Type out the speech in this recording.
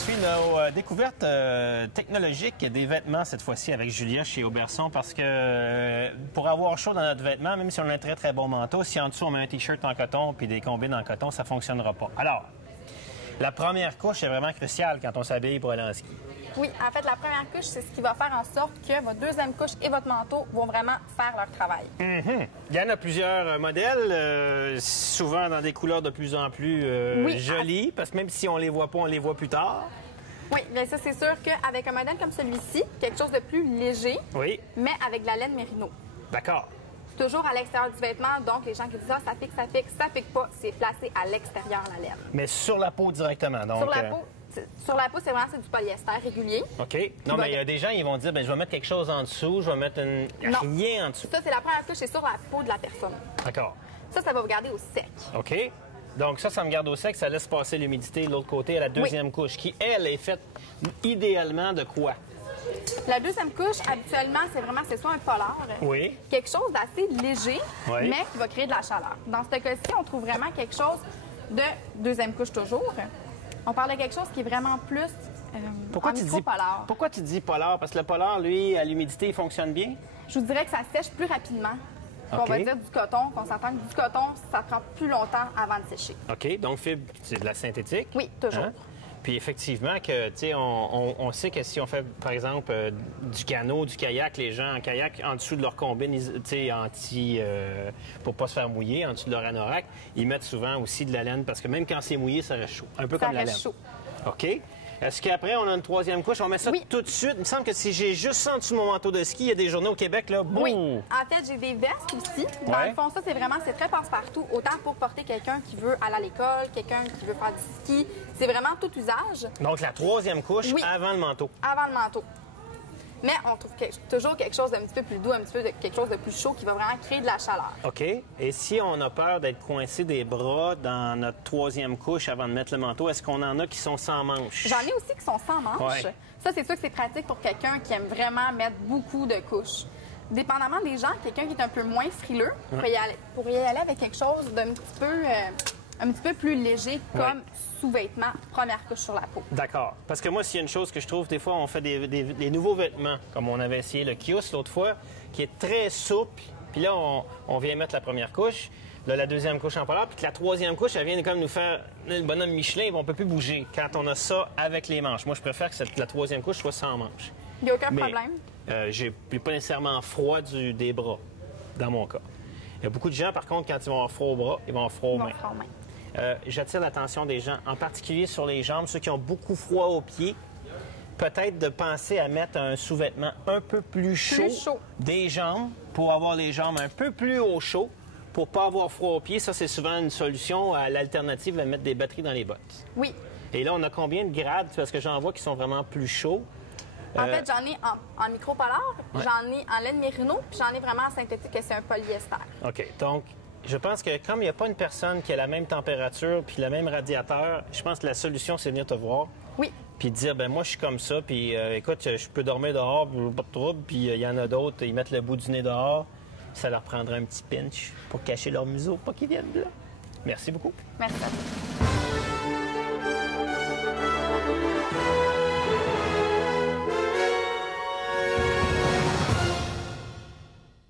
poursuit nos découvertes technologiques des vêtements, cette fois-ci avec Julia chez Auberson, parce que pour avoir chaud dans notre vêtement, même si on a un très, très bon manteau, si en dessous on met un T-shirt en coton puis des combines en coton, ça ne fonctionnera pas. Alors, la première couche est vraiment cruciale quand on s'habille pour aller en ski. Oui, en fait, la première couche, c'est ce qui va faire en sorte que votre deuxième couche et votre manteau vont vraiment faire leur travail. Il y en a plusieurs modèles, souvent dans des couleurs de plus en plus jolies, parce que même si on les voit pas, on les voit plus tard. Oui, bien ça, c'est sûr qu'avec un modèle comme celui-ci, quelque chose de plus léger, mais avec de la laine mérino. D'accord. Toujours à l'extérieur du vêtement, donc les gens qui disent « Ah, ça pique pas », c'est placé à l'extérieur, la laine. Mais sur la peau directement, donc... Sur la peau, c'est vraiment du polyester régulier. OK. Non, mais il y a des gens, ils vont dire, bien, je vais mettre quelque chose en dessous, je vais mettre rien en dessous. Ça, c'est la première couche, c'est sur la peau de la personne. D'accord. Ça va vous garder au sec. OK. Donc ça me garde au sec, ça laisse passer l'humidité de l'autre côté à la deuxième couche, qui, elle, est faite idéalement de quoi? La deuxième couche, habituellement, c'est soit un polar, quelque chose d'assez léger, mais qui va créer de la chaleur. Dans ce cas-ci, on trouve vraiment quelque chose de deuxième couche toujours. On parle de quelque chose qui est vraiment plus en micro-polar. Pourquoi tu dis polar? Parce que le polar, lui, à l'humidité, il fonctionne bien? Je vous dirais que ça sèche plus rapidement. On va dire du coton, qu'on s'entend que du coton, ça prend plus longtemps avant de sécher. OK. Donc, fibre, c'est de la synthétique? Oui, toujours. Hein? Puis effectivement, que, on sait que si on fait, par exemple, du canot, du kayak, les gens en kayak, en dessous de leur combine, pour pas se faire mouiller, en dessous de leur anorak, ils mettent souvent aussi de la laine, parce que même quand c'est mouillé, ça reste chaud. Un peu comme la laine. Ça reste chaud. OK. Est-ce qu'après, on a une troisième couche? On met ça tout de suite. Il me semble que si j'ai juste ça en dessous de mon manteau de ski, il y a des journées au Québec, là, boum! Oui. En fait, j'ai des vestes aussi. Dans le fond, ça, c'est très passe-partout. Autant pour porter quelqu'un qui veut aller à l'école, quelqu'un qui veut faire du ski. C'est vraiment tout usage. Donc, la troisième couche avant le manteau. Avant le manteau. Mais on trouve toujours quelque chose d'un petit peu plus doux, quelque chose de plus chaud qui va vraiment créer de la chaleur. OK. Et si on a peur d'être coincé des bras dans notre troisième couche avant de mettre le manteau, est-ce qu'on en a qui sont sans manches? J'en ai aussi qui sont sans manches. Ça, c'est sûr que c'est pratique pour quelqu'un qui aime vraiment mettre beaucoup de couches. Dépendamment des gens, quelqu'un qui est un peu moins frileux pourrait y aller avec quelque chose d'un un petit peu plus léger comme sous-vêtements, première couche sur la peau. D'accord. Parce que moi, s'il y a une chose que je trouve, des fois, on fait des nouveaux vêtements, comme on avait essayé le Kios l'autre fois, qui est très souple. Puis là, on vient mettre la première couche, là, la deuxième couche en polar, puis la troisième couche, elle vient comme nous faire le bonhomme Michelin, on peut plus bouger quand on a ça avec les manches. Moi, je préfère que la troisième couche soit sans manches. Il n'y a aucun problème? J'ai pas nécessairement froid des bras, dans mon cas. Il y a beaucoup de gens, par contre, quand ils vont avoir froid aux bras, ils vont avoir froid aux mains. J'attire l'attention des gens, en particulier sur les jambes, ceux qui ont beaucoup froid aux pieds, peut-être de penser à mettre un sous-vêtement un peu plus chaud des jambes pour avoir les jambes un peu plus au chaud pour pas avoir froid aux pieds. Ça, c'est souvent une solution à l'alternative de mettre des batteries dans les bottes. Oui. Et là, on a combien de grades? Parce que j'en vois qui sont vraiment plus chauds. En fait, j'en ai en micro-polar, j'en ai en laine mérino, puis j'en ai vraiment en synthétique, que c'est un polyester. OK. Donc, je pense que comme il n'y a pas une personne qui a la même température puis le même radiateur, je pense que la solution, c'est de venir te voir. Oui. Puis de dire, ben moi, je suis comme ça, puis écoute, je peux dormir dehors, pas de trouble, puis il y en a d'autres, ils mettent le bout du nez dehors. Ça leur prendra un petit pinch pour cacher leur museau, pas qu'ils viennent là. Merci beaucoup. Merci à vous.